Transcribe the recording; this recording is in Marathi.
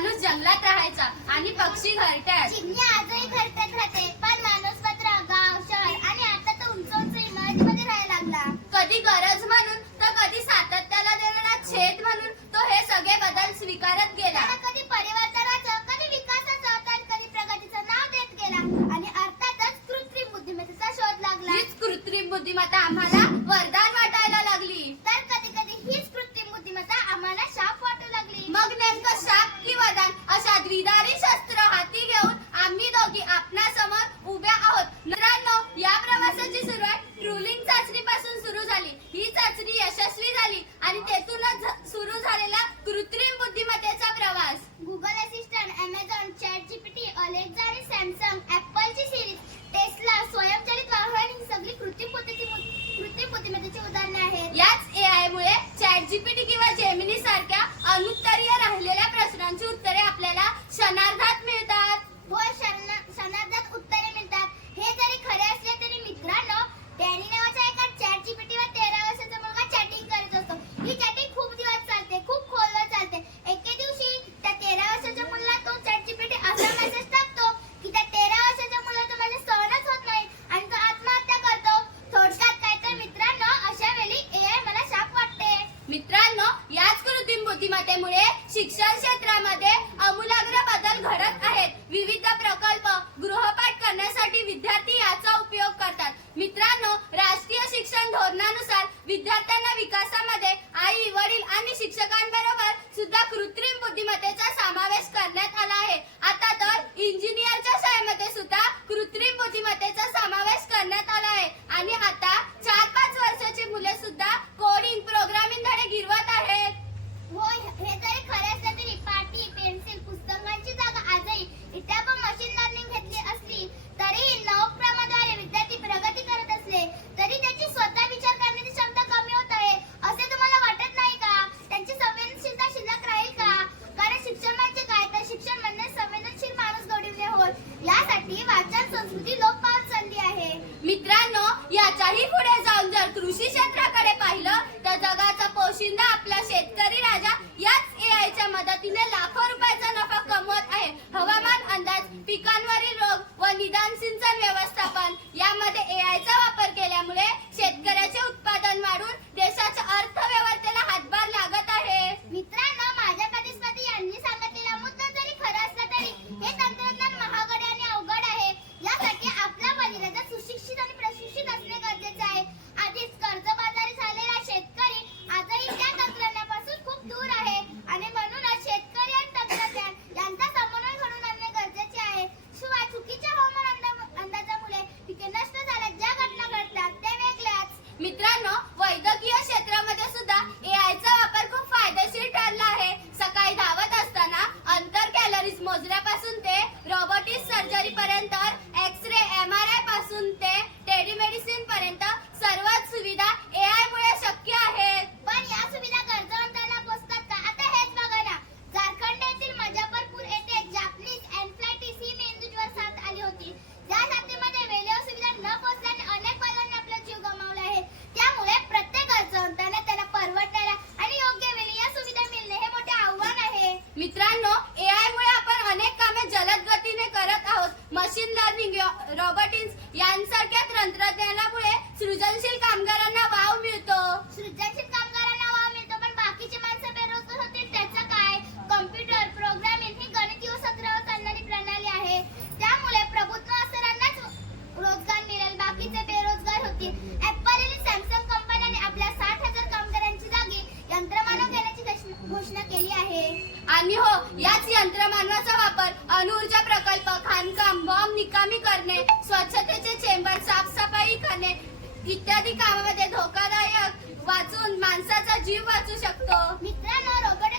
माणूस जंगलात राहायचा आणि पक्षी घरट्यात. चिमणी आजही घरट्यात राहते, पण माणूस मात्र गाव, शहर आणि आता तर उंच उंच इमारतीमध्ये राहायला लागला. कधी गरज म्हणून तर कधी सातत्याला देणारा छेद म्हणून तो हे सगळे बदल स्वीकारत गेला. त्याला कधी परिवर्तनाचं, कधी विकासाचं, तर कधी प्रगतीचं नाव देत गेला आणि अर्थातच कृत्रिम बुद्धिमत्तेचा शोध लागला. हीच कृत्रिम बुद्धिमत्ता आम्हाला वरदान वाटायला लागली. तर कधी कधी हीच कृत्रिम बुद्धिमत्ता आम्हाला शाप वाटू लागली. मग नेमकं शाप की वरदान अशा द्विधारी शस्त्र हाती घेऊन आम्ही दोघी आपणासमोर उभ्या आहोत. मित्रांनो, या प्रवासाची सुरुवात ट्रुलिंग चाचणी पासून सुरू झाली. ही चाचणी यशस्वी झाली आणि तेथूनच सुरू झालेला कृत्रिम बुद्धिमत्तेचा प्रवास. Google assistant, Amazon, ChatGPT, Alexa आणि सॅमसंग, ऍपलची सिरीज, टेस्ला, स्वयंचलित वाहन ही सगळी कृत्रिम बुद्धिमत्तेची उदाहरणे आहेत. याच एआय मुळे चॅटजीपीटी किंवा जेमिनी सारख्या अनुत्तरीय राहिलेल्या प्रश्नांची उत्तरे आपल्याला क्षणार्धात मिळतात. होय, क्षणार्धात उत्तरे मिळतात. हे जरी खरे असले तरी मित्रांनो, डॅनी नावाच्या एका चॅटजीपीटीवर 13 वर्षाचा मुलगा चॅटिंग करत असतो. ही चॅटिंग खूप दिवस चालते, खूप खोलवर चालते. एके दिवशी त्या 13 वर्षाच्या मुलाला तो चॅटजीपीटी असा मेसेज टाकतो की त्या 13 वर्षाच्या मुलाला माझे सहनच होत नाही आणि तो आत्महत्या करतो. थोडक्यात काय तर मित्रांनो, अशा वेळी एआय मला शाप वाटते. मित्रांनो, याच कृत्रिम बुद्धिमत्तेमुळे शिक्षण क्षेत्रामध्ये आमूलाग्र बदल घडत आहेत. विविध प्रकल्प, गृहपाठ करण्यासाठी विद्यार्थी याचा उपयोग करतात. मित्रांनो, राष्ट्रीय शिक्षण धोरणानुसार विद्यार्थ्यांना विकासामध्ये आई, वडील आणि शिक्षकांबरोबर सुद्धा कृत्रिम बुद्धिमत्तेचा समावेश करण्यात आला आहे. आता तर इंजिनियरच्या शाळेमध्ये सुद्धा कृत्रिम बुद्धिमत्तेचा समावेश करण्यात आला आहे आणि आता 4-5 वर्षाची मुले सुद्धा कोडिंग, प्रोग्रामिंग धडे गिरवत आहेत. होय, हे जरी खरे असले तरी पाटी, पेन्सिल, पुस्तकांची जागा आजही इत्याप मशीन लर्निंग घेतली असली तरीही नवक्रमाद्वारे विद्यार्थी प्रगती करत असले तरी त्याची स्वतः विचार करण्याची क्षमता कमी होत आहे. असे तुम्हाला वाटत नाही का? त्यांची संवेदनशीलता शिल्लक राहील का? कारण शिक्षण म्हणजे काय तर शिक्षण म्हणजे संवेदनशील माणूस घडविणे होय. यासाठी वाचन संस्कृती लोप पावत चालली आहे. मित्रांनो, याच्याही पुढे जाऊन जर कृषी क्षेत्राकडे पाहिलं तर जगाचा पोशिंदा आपला शेतकरी राजा याच एआयच्या मदतीने लाखो रुपयाचा नफा कमवत आहे. हवामान अंदाज, पिकांवरील रोग व निदान सिंचन व्यवस्थापन यामध्ये एआयचा वापर केल्यामुळे शेतकऱ्याचे उत्पादन वाढून देशाच्या अर्थव्यवस्थेला हातभार लागत आहे. मित्रांनो, माझ्या प्रतिस्पर्धी यांनी सांगितलेला मुद्दा जरी खरा असला तरी हे तंत्रज्ञान महागडे आणि अवघड आहे. यासाठी आपला बळीराजा सुशिक्षित आणि प्रशिक्षित असणे गरजेचे आहे. आधीच कर्जबाजारी झालेला शेतकरी आजही त्या तंत्रज्ञानापासून खूप दूर आहे आणि म्हणूनच शेतकरी आणि तंत्रज्ञान यांचा समन्वय घडवून आणणे गरजेचे आहे. शिवाय चुकीच्या हवामान अंदाजामुळे पिके नष्ट झाल्यास ज्या घटना घडतात त्या वेगळ्याच. मित्रांनो, वैद्यकीय क्षेत्रामध्ये सुद्धा एआयचा वापर खूप फायदेशीर ठरला आहे. सकाळी धावत असताना अंतर कॅलरीज मोजण्यापासून ते रोबोटिक सर्जरी पर्यंत, एक्स-रे, एमआरआय पासून ते टेलिमेडिसिन पर्यंत सर्वच सुविधा एआय मुळे शक्य आहेत. पण या सुविधा गरजवंतांना पोहोचतात का? आता हेच बघा ना. झारखंड येथील मुजफ्फरपूर येथे जॅपनीज एन्फ्लायटिस ही मेंदूज्वर साथ आली होती. या साथीमध्ये वेळेवर सुविधा न पोहोचल्याने अनेक बालांनी आपला जीव गमावला आहे. त्यामुळे प्रत्येक गरजवंतांना त्यांना परवडणाऱ्या आणि योग्य वेळी या सुविधा मिळणे हे मोठे आव्हान आहे. मित्रांनो, एआय मुळे आपण अनेक कामे जलद गतीने करत आहोत. मशीन लर्निंग, रोबोटिक्स यांसारख्या तंत्रज्ञानामुळे सृजनशील कामगारांना वाव मिळतो. सृजनशील कामगारांना वाव मिळतो, पण बाकीचे माणसं बेरोजगार होतील त्याचं काय? कॉम्प्युटर, प्रोग्रामिंग ही गणितीय सत्रावर चालणारी प्रणाली आहे. त्यामुळे प्रभुत्व असणाऱ्यांनाच रोजगार मिळेल, बाकीचे बेरोजगार होतील. ऍपल आणि सॅमसंग कंपन्यांनी आपल्या 60,000 कामगारांची जागी यंत्रमानव घेण्याची घोषणा केली आहे. आणि हो, याच यंत्रमानवाचा वापर अणुऊर्जा प्रकल्प, खाणकाम, बॉम्ब निकामी करणे, स्वच्छतेचे चेंबर, साफसफाई करणे इत्यादी कामामध्ये धोकादायक वाचून माणसाचा जीव वाचू शकतो. मित्रांनो, रोबोट